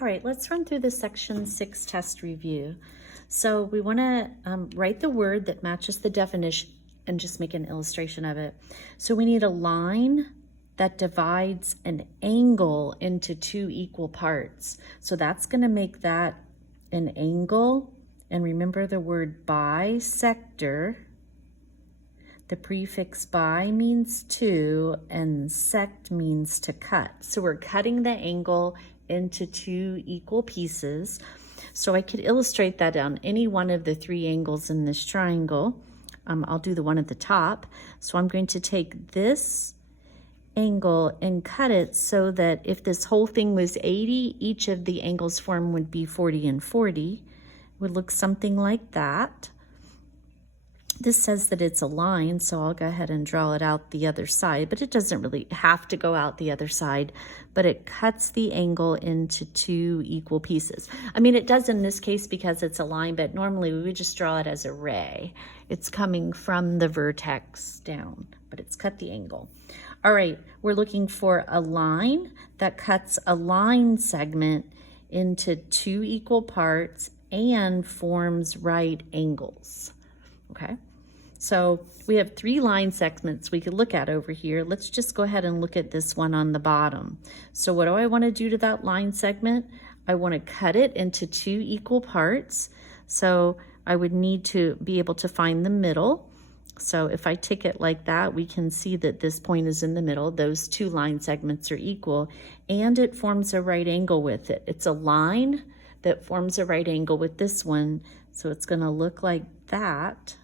All right, let's run through the section 6 test review. So we want to write the word that matches the definition and just make an illustration of it. So we need a line that divides an angle into two equal parts. So that's going to make that an angle. And remember the word bisector. The prefix bi means two and sect means to cut. So we're cutting the angle into two equal pieces. So I could illustrate that on any one of the three angles in this triangle. I'll do the one at the top. So I'm going to take this angle and cut it so that if this whole thing was 80, each of the angles formed would be 40 and 40. It would look something like that. This says that it's a line, so I'll go ahead and draw it out the other side, but it doesn't really have to go out the other side, but it cuts the angle into two equal pieces. I mean, it does in this case because it's a line, but normally we would just draw it as a ray. It's coming from the vertex down, but it's cut the angle. All right, we're looking for a line that cuts a line segment into two equal parts and forms right angles. Okay, so we have three line segments we could look at over here. Let's just go ahead and look at this one on the bottom. So what do I want to do to that line segment? I want to cut it into two equal parts. So I would need to be able to find the middle. So if I take it like that, we can see that this point is in the middle. Those two line segments are equal, and it forms a right angle with it. It's a line that forms a right angle with this one. So it's going to look like that.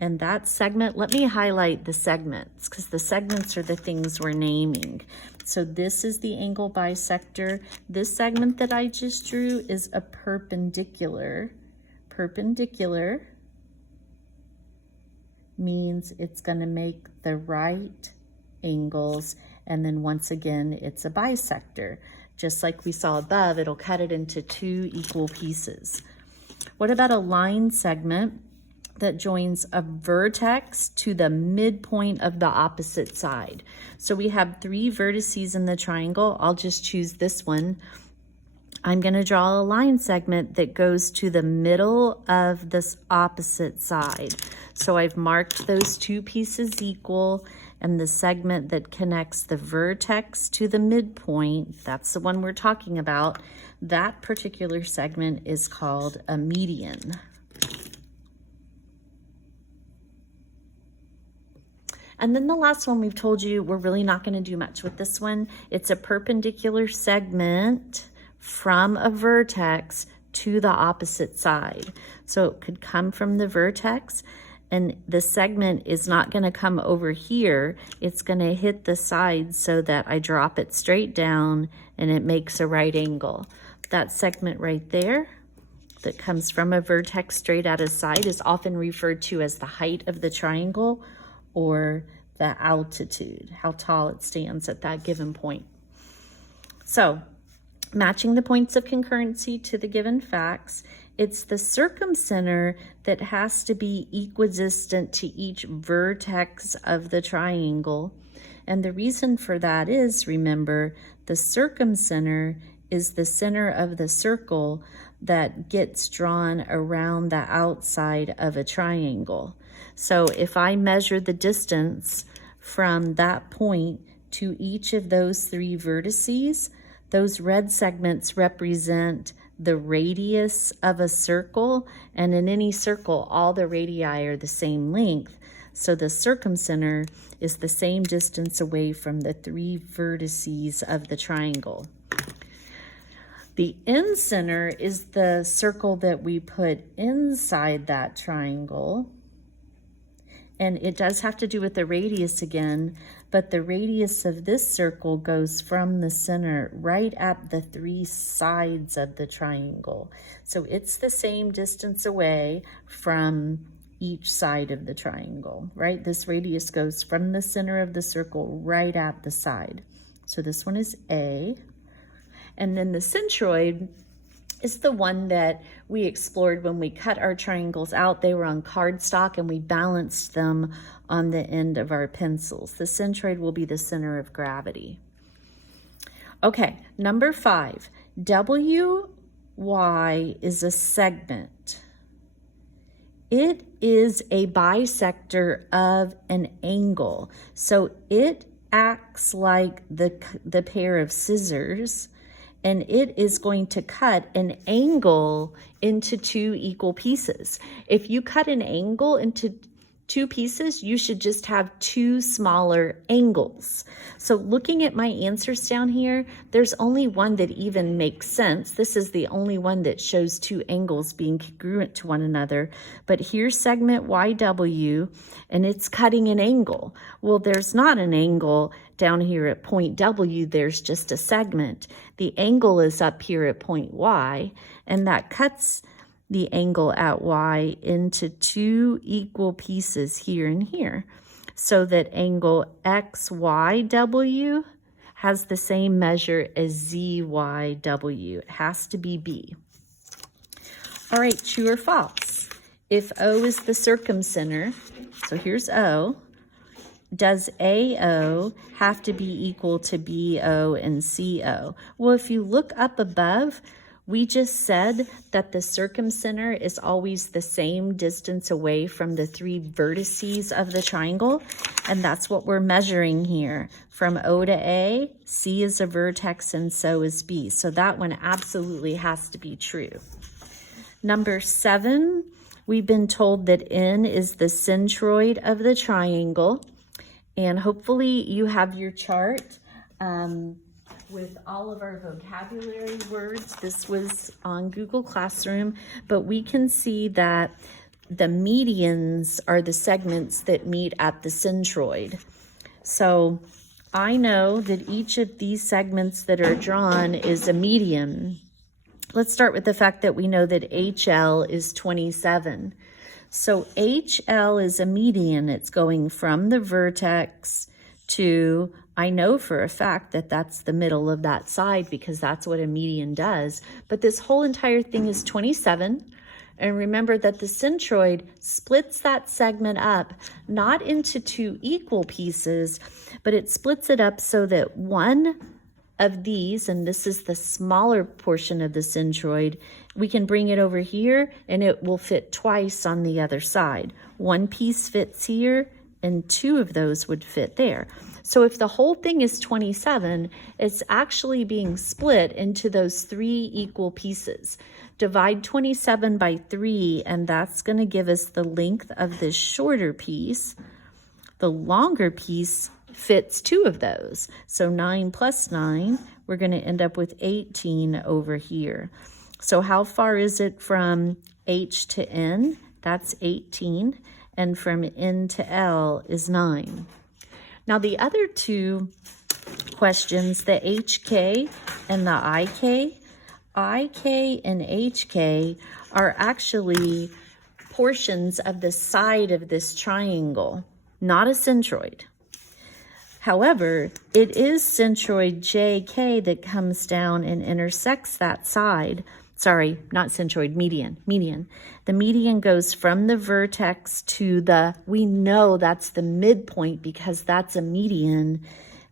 And that segment, let me highlight the segments because the segments are the things we're naming. So this is the angle bisector. This segment that I just drew is a perpendicular. Perpendicular means it's going to make the right angles. And then once again, it's a bisector. Just like we saw above, it'll cut it into two equal pieces. What about a line segment that joins a vertex to the midpoint of the opposite side? So we have three vertices in the triangle. I'll just choose this one. I'm going to draw a line segment that goes to the middle of this opposite side. So I've marked those two pieces equal, and the segment that connects the vertex to the midpoint, that's the one we're talking about. That particular segment is called a median. And then the last one we've told you, we're really not going to do much with this one. It's a perpendicular segment from a vertex to the opposite side. So it could come from the vertex, and the segment is not going to come over here. It's going to hit the side so that I drop it straight down and it makes a right angle. That segment right there that comes from a vertex straight out of side is often referred to as the height of the triangle, or the altitude, how tall it stands at that given point. So, matching the points of concurrency to the given facts, it's the circumcenter that has to be equidistant to each vertex of the triangle. And the reason for that is, remember, the circumcenter is the center of the circle that gets drawn around the outside of a triangle. So if I measure the distance from that point to each of those three vertices, those red segments represent the radius of a circle, and in any circle, all the radii are the same length. So the circumcenter is the same distance away from the three vertices of the triangle. The incenter is the circle that we put inside that triangle. And it does have to do with the radius again, but the radius of this circle goes from the center right at the three sides of the triangle. So it's the same distance away from each side of the triangle, right? This radius goes from the center of the circle right at the side. So this one is A. And then the centroid is the one that we explored when we cut our triangles out. They were on cardstock and we balanced them on the end of our pencils. The centroid will be the center of gravity. Okay, number 5. WY is a segment. It is a bisector of an angle. So it acts like the pair of scissors, and it is going to cut an angle into two equal pieces. If you cut an angle into two pieces, you should just have two smaller angles. So looking at my answers down here, there's only one that even makes sense. This is the only one that shows two angles being congruent to one another. But here's segment YW, and it's cutting an angle. Well, there's not an angle down here at point W, there's just a segment. The angle is up here at point Y, and that cuts the angle at Y into two equal pieces here and here, so that angle XYW has the same measure as ZYW. It has to be B. All right, true or false? If O is the circumcenter, so here's O, does AO have to be equal to BO and CO? Well, if you look up above, we just said that the circumcenter is always the same distance away from the three vertices of the triangle, and that's what we're measuring here. From O to A, C is a vertex and so is B. So that one absolutely has to be true. Number 7, we've been told that N is the centroid of the triangle, and hopefully you have your chart with all of our vocabulary words. This was on Google Classroom, but we can see that the medians are the segments that meet at the centroid. So I know that each of these segments that are drawn is a median. Let's start with the fact that we know that HL is 27. So HL is a median. It's going from the vertex to, I know for a fact that that's the middle of that side because that's what a median does. But this whole entire thing is 27. And remember that the centroid splits that segment up, not into two equal pieces, but it splits it up so that one of these, and this is the smaller portion of the centroid, we can bring it over here and it will fit twice on the other side. One piece fits here and two of those would fit there. So if the whole thing is 27, it's actually being split into those three equal pieces. Divide 27 by 3, and that's going to give us the length of this shorter piece. The longer piece fits two of those. So 9 plus 9, we're going to end up with 18 over here. So how far is it from H to N? That's 18. And from N to L is 9. Now the other two questions, the HK and the IK and HK are actually portions of the side of this triangle, not a centroid. However, it is centroid JK that comes down and intersects that side. Sorry, not centroid, median. The median goes from the vertex to the, we know that's the midpoint because that's a median,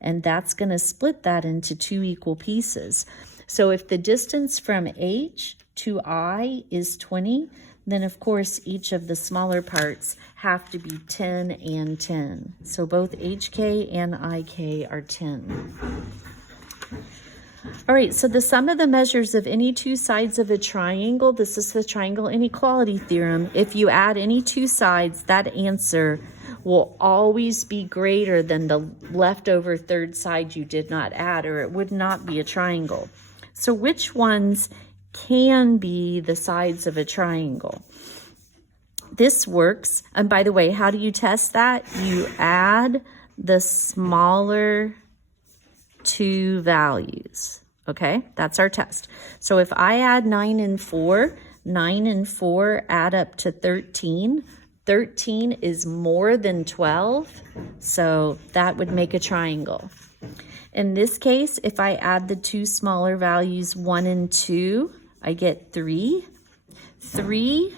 and that's going to split that into two equal pieces. So if the distance from H to I is 20, then of course each of the smaller parts have to be 10 and 10. So both HK and IK are 10. All right, so the sum of the measures of any two sides of a triangle, this is the triangle inequality theorem. If you add any two sides, that answer will always be greater than the leftover third side you did not add, or it would not be a triangle. So which ones can be the sides of a triangle? This works, and by the way, how do you test that? You add the smaller two values. Okay, that's our test. So if I add 9 and 4, 9 and 4 add up to 13. 13 is more than 12, so that would make a triangle. In this case, if I add the two smaller values 1 and 2, I get 3. 3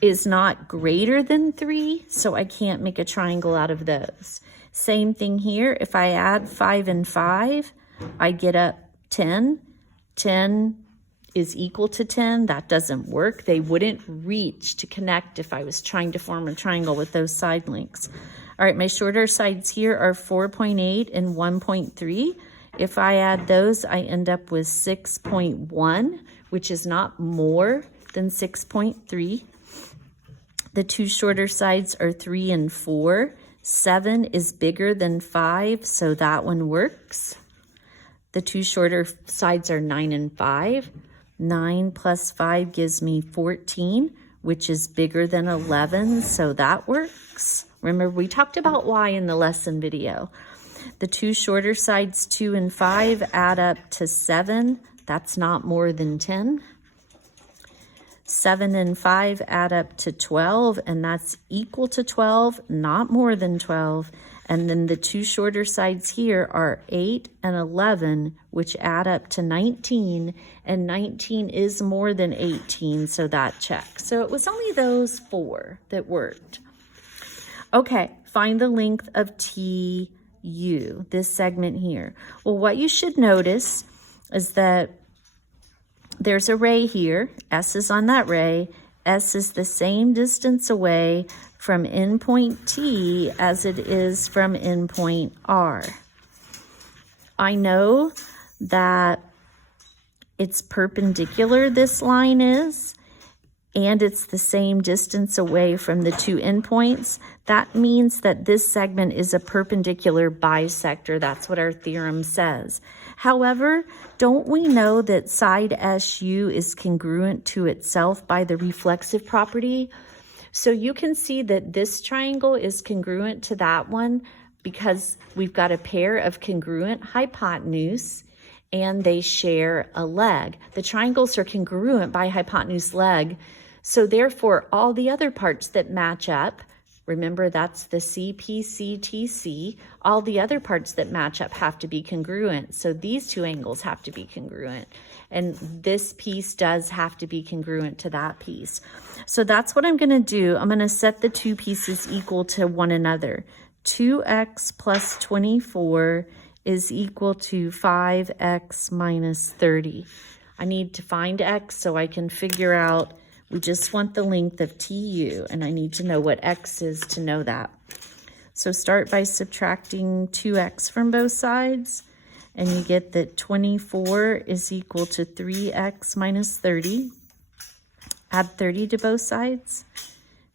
is not greater than 3, so I can't make a triangle out of those. Same thing here. If I add 5 and 5, I get up 10. 10 is equal to 10. That doesn't work. They wouldn't reach to connect if I was trying to form a triangle with those side links. All right, my shorter sides here are 4.8 and 1.3. If I add those, I end up with 6.1, which is not more than 6.3. The two shorter sides are 3 and 4. 7 is bigger than 5, so that one works. The two shorter sides are 9 and 5. 9 plus 5 gives me 14, which is bigger than 11, so that works. Remember, we talked about y in the lesson video. The two shorter sides, 2 and 5, add up to 7. That's not more than 10. 7 and 5 add up to 12, and that's equal to 12, not more than 12. And then the two shorter sides here are 8 and 11, which add up to 19, and 19 is more than 18, so that checks. So it was only those 4 that worked. Okay, find the length of TU, this segment here. Well, what you should notice is that there's a ray here. S is on that ray. S is the same distance away from endpoint T as it is from endpoint R. I know that it's perpendicular, this line is, and it's the same distance away from the two endpoints. That means that this segment is a perpendicular bisector. That's what our theorem says. However, don't we know that side SU is congruent to itself by the reflexive property? So you can see that this triangle is congruent to that one because we've got a pair of congruent hypotenuse and they share a leg. The triangles are congruent by hypotenuse leg. So therefore, all the other parts that match up, remember that's the CPCTC, all the other parts that match up have to be congruent. So these two angles have to be congruent. And this piece does have to be congruent to that piece. So that's what I'm going to do. I'm going to set the two pieces equal to one another. 2x plus 24 is equal to 5x minus 30. I need to find x so I can figure out, we just want the length of TU, and I need to know what x is to know that. So start by subtracting 2x from both sides, and you get that 24 is equal to 3x minus 30. Add 30 to both sides.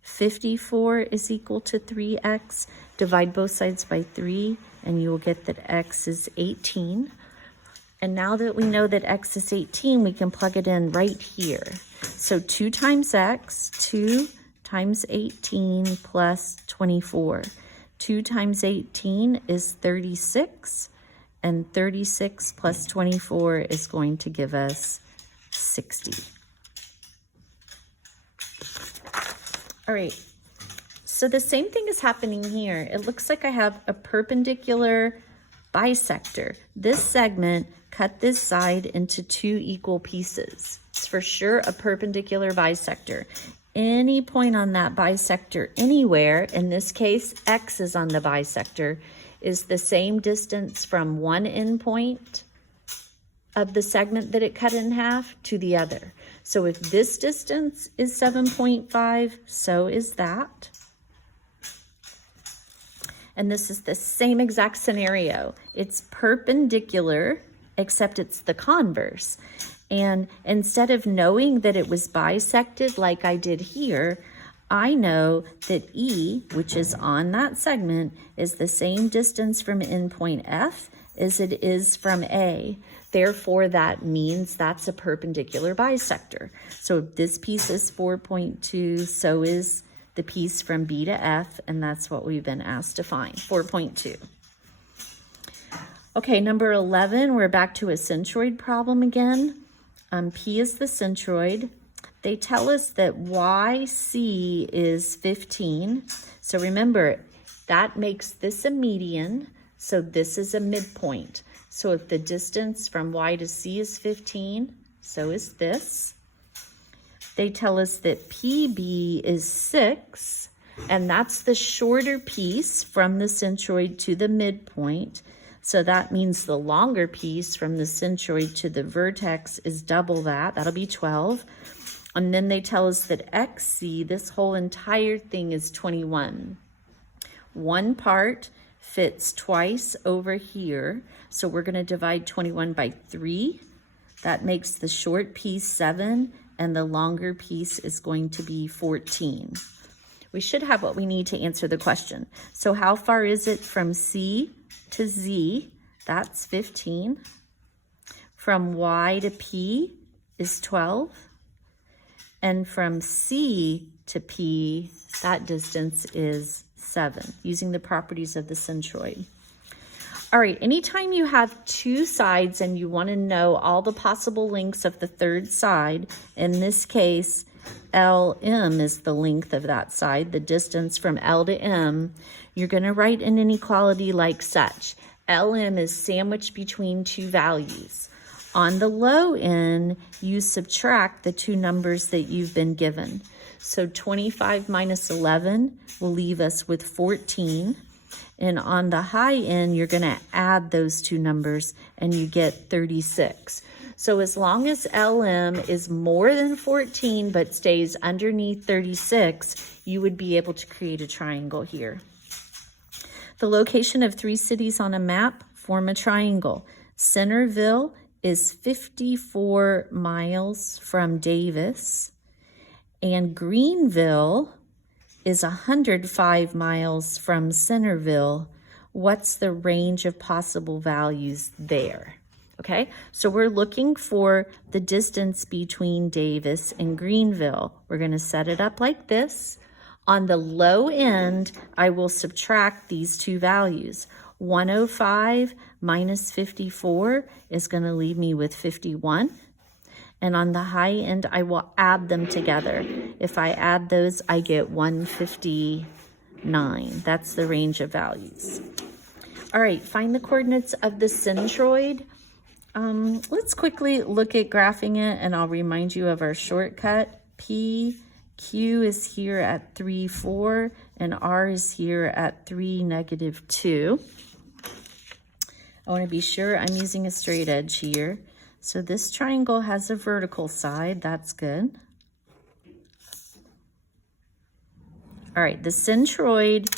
54 is equal to 3x. Divide both sides by 3, and you will get that x is 18. And now that we know that x is 18, we can plug it in right here. So 2 times x, 2 times 18 plus 24. 2 times 18 is 36, and 36 plus 24 is going to give us 60. All right, so the same thing is happening here. It looks like I have a perpendicular bisector. This segment cut this side into 2 equal pieces. It's for sure a perpendicular bisector. Any point on that bisector anywhere, in this case, x is on the bisector, is the same distance from one endpoint of the segment that it cut in half to the other. So if this distance is 7.5, so is that. And this is the same exact scenario. It's perpendicular, except it's the converse. And instead of knowing that it was bisected like I did here, I know that E, which is on that segment, is the same distance from endpoint F as it is from A. Therefore, that means that's a perpendicular bisector. So if this piece is 4.2, so is the piece from B to F, and that's what we've been asked to find, 4.2. Okay, number 11, we're back to a centroid problem again. P is the centroid. They tell us that YC is 15. So remember, that makes this a median, so this is a midpoint. So if the distance from Y to C is 15, so is this. They tell us that PB is 6, and that's the shorter piece from the centroid to the midpoint. So that means the longer piece from the centroid to the vertex is double that. That'll be 12. And then they tell us that XC, this whole entire thing, is 21. One part fits twice over here. So we're going to divide 21 by 3. That makes the short piece 7, and the longer piece is going to be 14. We should have what we need to answer the question. So how far is it from C to Z? That's 15. From Y to P is 12. And from C to P, that distance is 7, using the properties of the centroid. All right, anytime you have two sides and you want to know all the possible lengths of the third side, in this case, LM is the length of that side, the distance from L to M, you're going to write an inequality like such. LM is sandwiched between two values. On the low end, you subtract the two numbers that you've been given. So 25 minus 11 will leave us with 14. And on the high end, you're going to add those two numbers and you get 36. So as long as LM is more than 14 but stays underneath 36, you would be able to create a triangle here. The location of three cities on a map form a triangle. Centerville is 54 miles from Davis, and Greenville is 105 miles from Centerville. What's the range of possible values there? Okay, so we're looking for the distance between Davis and Greenville. We're going to set it up like this. On the low end, I will subtract these two values. 105 minus 54 is going to leave me with 51. And on the high end, I will add them together. If I add those, I get 159. That's the range of values. All right, find the coordinates of the centroid. Let's quickly look at graphing it, and I'll remind you of our shortcut. Q is here at 3, 4, and R is here at 3, -2. I want to be sure I'm using a straight edge here. So this triangle has a vertical side. That's good. All right, the centroid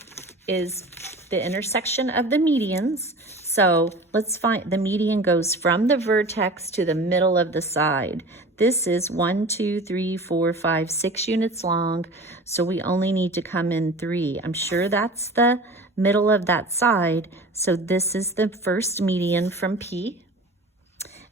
is the intersection of the medians. So let's find the median goes from the vertex to the middle of the side. This is 1, 2, 3, 4, 5, 6 units long. So we only need to come in 3. I'm sure that's the middle of that side. So this is the first median from P.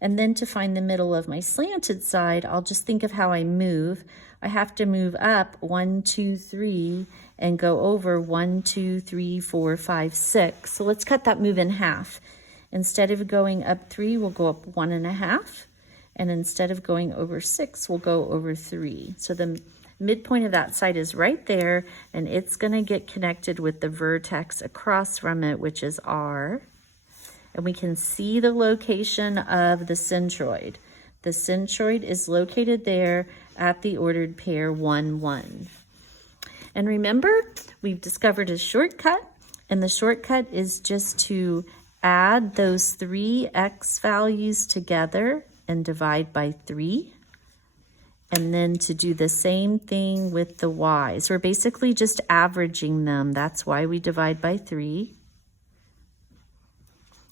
And then to find the middle of my slanted side, I'll just think of how I move. I have to move up 1, 2, 3 and go over 1, 2, 3, 4, 5, 6. So let's cut that move in half. Instead of going up 3, we'll go up 1.5. And instead of going over 6, we'll go over 3. So the midpoint of that side is right there, and it's going to get connected with the vertex across from it, which is R. And we can see the location of the centroid. The centroid is located there at the ordered pair 1, 1. And remember, we've discovered a shortcut, and the shortcut is just to add those 3 x values together and divide by 3. And then to do the same thing with the y. So we're basically just averaging them. That's why we divide by 3.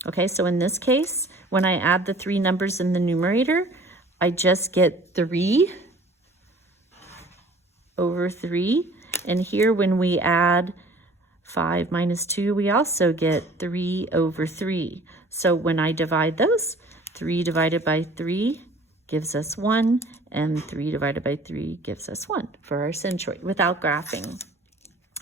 Okay, so in this case, when I add the 3 numbers in the numerator, I just get 3 over 3. And here when we add 5 minus 2, we also get 3 over 3. So when I divide those, 3 divided by 3 gives us 1, and 3 divided by 3 gives us 1 for our centroid without graphing.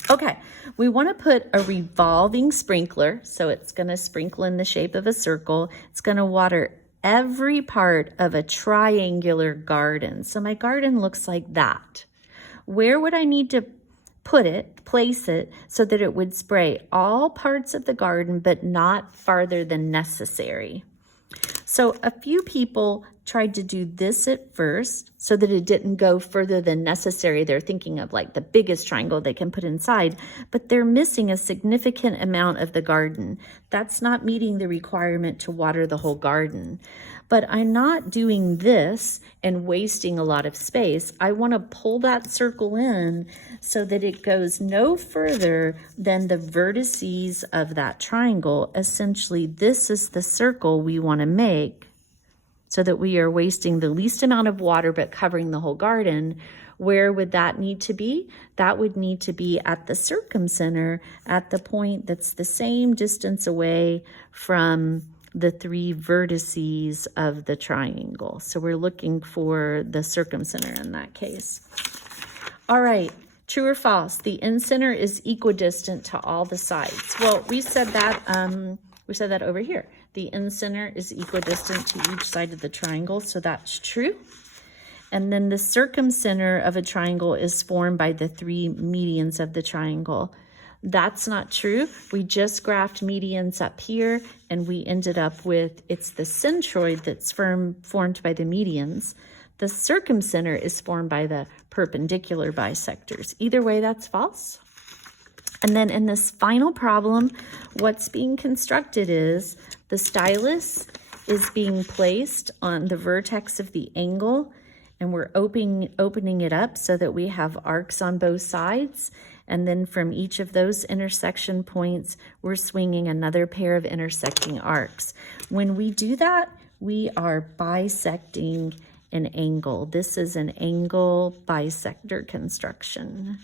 Okay, we want to put a revolving sprinkler, so it's going to sprinkle in the shape of a circle. It's going to water every part of a triangular garden. So my garden looks like that. Where would I need to place it so that it would spray all parts of the garden, but not farther than necessary? So a few people tried to do this at first so that it didn't go further than necessary. They're thinking of like the biggest triangle they can put inside, but they're missing a significant amount of the garden. That's not meeting the requirement to water the whole garden. But I'm not doing this and wasting a lot of space. I want to pull that circle in so that it goes no further than the vertices of that triangle. Essentially, this is the circle we want to make so that we are wasting the least amount of water but covering the whole garden. Where would that need to be? That would need to be at the circumcenter, at the point that's the same distance away from the 3 vertices of the triangle. So we're looking for the circumcenter in that case. All right, true or false? The incenter is equidistant to all the sides. Well, we said that over here. The incenter is equidistant to each side of the triangle, so that's true. And then the circumcenter of a triangle is formed by the 3 medians of the triangle. That's not true. We just graphed medians up here, and we ended up with, it's the centroid that's formed by the medians. The circumcenter is formed by the perpendicular bisectors. Either way, that's false. And then in this final problem, what's being constructed is the stylus is being placed on the vertex of the angle, and we're opening it up so that we have arcs on both sides. And then from each of those intersection points, we're swinging another pair of intersecting arcs. When we do that, we are bisecting an angle. This is an angle bisector construction.